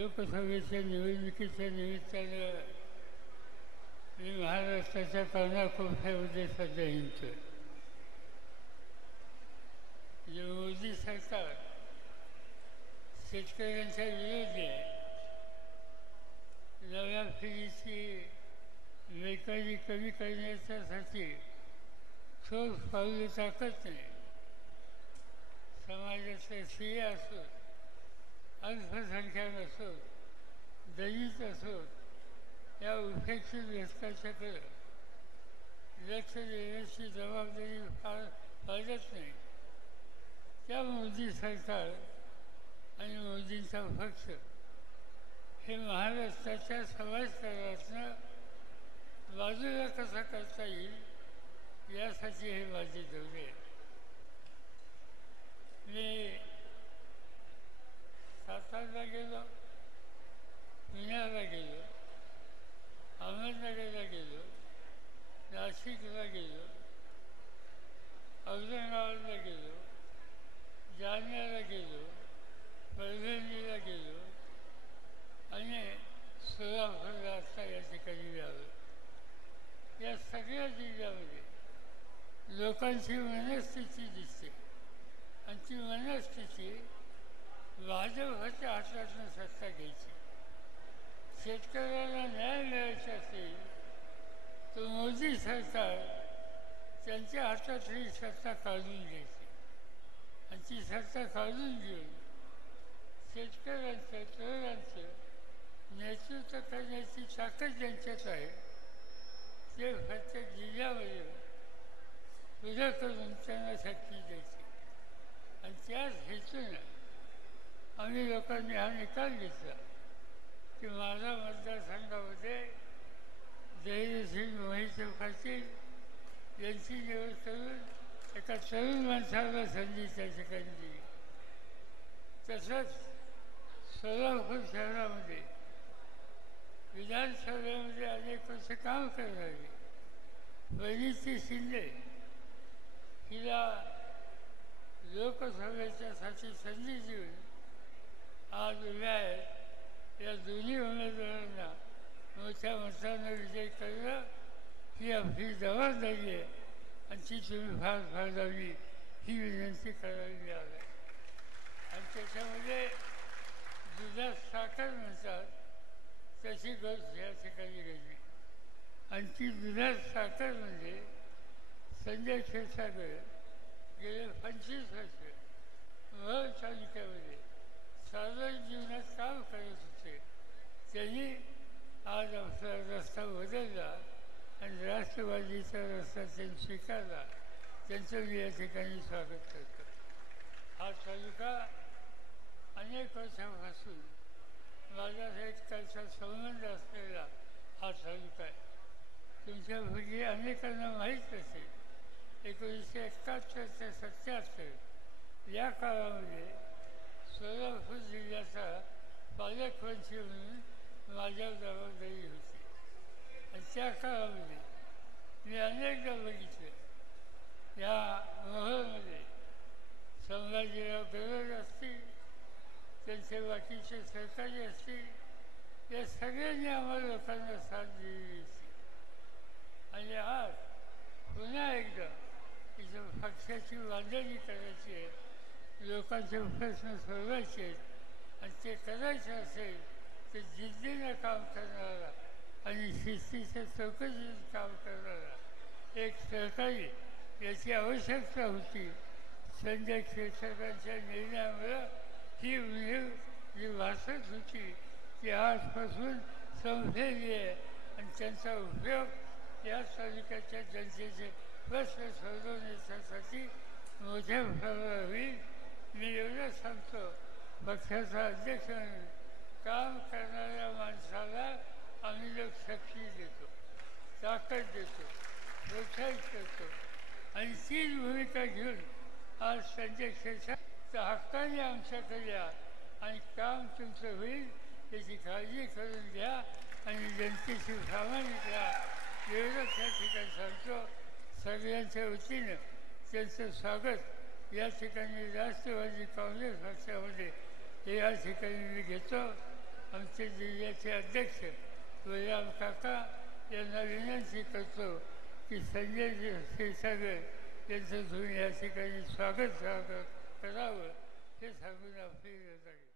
लोकसभेच्या निवडणुकीच्या निमित्तानं मी महाराष्ट्राच्या कानाकोपऱ्यामध्ये सध्या हिंडतोय. जे मोदी सरकार शेतकऱ्यांच्या विरोधी आहे, नव्या पिढीची बेकारी कमी करण्याच्यासाठी ठोस पावले टाकत नाही. समाजातले स्त्रिया असोत, अल्पसंख्याक असोत, दलित असोत, या उपेक्षित घटकाच्याकडे लक्ष देण्याची जबाबदारी पाळत नाही. त्या मोदी सरकार आणि मोदींचा पक्ष हे महाराष्ट्राच्या समाजकारणातनं बाजूला कसा करता येईल यासाठी हे माझे दौरे आहेत. मी सातारला गेलो, पुण्याला गेलो, अहमदनगरला गेलो, नाशिकला गेलो, औरंगाबादला गेलो, जालन्याला गेलो, परभणीला गेलो आणि सोलापूरला आता या ठिकाणी आलो. या सगळ्या जिल्ह्यामध्ये लोकांची मनस्थिती दिसते आणि ती मनस्थिती भाजपच्या हातातून सत्ता घ्यायची. शेतकऱ्याला न्याय मिळायचा असेल तर मोदी सरकार त्यांच्या हातातली सत्ता काढून घ्यायची आणि ती सत्ता काढून घेऊन शेतकऱ्यांचं तरुणांचं नेतृत्व करण्याची ताकद ज्यांच्यात आहे ते प्रत्येक जिल्ह्यामध्ये उद्या करून त्यांना शक्ती द्यायची. आणि त्याच हेतूनं आम्ही लोकांनी हा निकाल घेतला की माझा मतदारसंघामध्ये धैर्यशील मोहिते पाटील यांची निवड करून एका तरुण माणसाला संधी त्या ठिकाणी दिली. तसंच सोलापूर शहरामध्ये विधानसभेमध्ये अनेक वर्ष काम करणारी वनिती शिंदे हिला लोकसभेच्यासाठी संधी देऊन आज उभ्या आहेत. या दोन्ही उमेदवारांना मोठ्या मतानं विजय करणं ही आपली जबाबदारी आहे आणि ती तुम्ही फार फाळावी ही विनंती करावी मिळाली. आणि त्याच्यामध्ये दुधात साखर म्हणतात तशी गोष्ट या ठिकाणी घडली. आणि ती दुधात साखर म्हणजे संजय क्षीरसागर गेले 25 वर्ष महड तालुक्यामध्ये साधारण जीवनात काम करत होते. त्यांनी आज आपला रस्ता बदलला आणि राष्ट्रवादीचा रस्ता त्यांनी स्वीकारला. त्यांचं मी या ठिकाणी स्वागत करतो. हा तालुका अनेक वर्षापासून माझा शेतकऱ्याचा संबंध असलेला हा तालुका आहे. तुमच्यापैकी अनेकांना माहीत असेल 1971 ते 77 या काळामध्ये सोलापूर जिल्ह्याचा पालकमंत्री म्हणून माझ्यावर जबाबदारी होती. आणि त्या काळामध्ये मी अनेकदा बघितलं या मोहळमध्ये संभाजीराव गरड असतील, त्यांचे बाकीचे सहकारी असतील, या सगळ्यांनी आम्हाला लोकांना साथ दिलेली होती. आणि आज पुन्हा एकदा इथं पक्षाची बांधणी करायची आहे, लोकांचे प्रश्न सोडवायचे आहेत आणि ते करायचं असेल तर जिद्दीनं काम करणारा आणि शिस्तीच्या चौकशीत काम करणारा एक सहकारी याची आवश्यकता होती. संजय क्षीरसागरांच्या निर्णयामुळं ही उणीव जी भासत होती ती आजपासून संपलेली आहे आणि त्यांचा उपयोग या तालुक्याच्या जनतेचे प्रश्न सोडवण्यासाठी मोठ्या प्रमाणावर होईल. मी एवढं सांगतो, पक्षाचा अध्यक्ष म्हणून काम करणाऱ्या माणसाला आम्ही लोक शक्ती देतो, ताकद देतो, प्रोत्साहित करतो आणि तीच भूमिका घेऊन आज संजय क्षीरसागर हक्काने आमच्याकडे या आणि काम तुमचं होईल त्याची काळजी करून घ्या आणि जनतेशी प्रामाणिक राहा एवढंच या ठिकाणी सांगतो. सगळ्यांच्या वतीनं त्यांचं स्वागत या ठिकाणी राष्ट्रवादी काँग्रेस पक्षामध्ये हे या ठिकाणी मी घेतो. आमचे जिल्ह्याचे अध्यक्ष बलराम काका यांना विनंती करतो की संजय क्षीरसागर यांचं तुम्ही या ठिकाणी स्वागत करावं हे सांगून आपली रजा घेतो.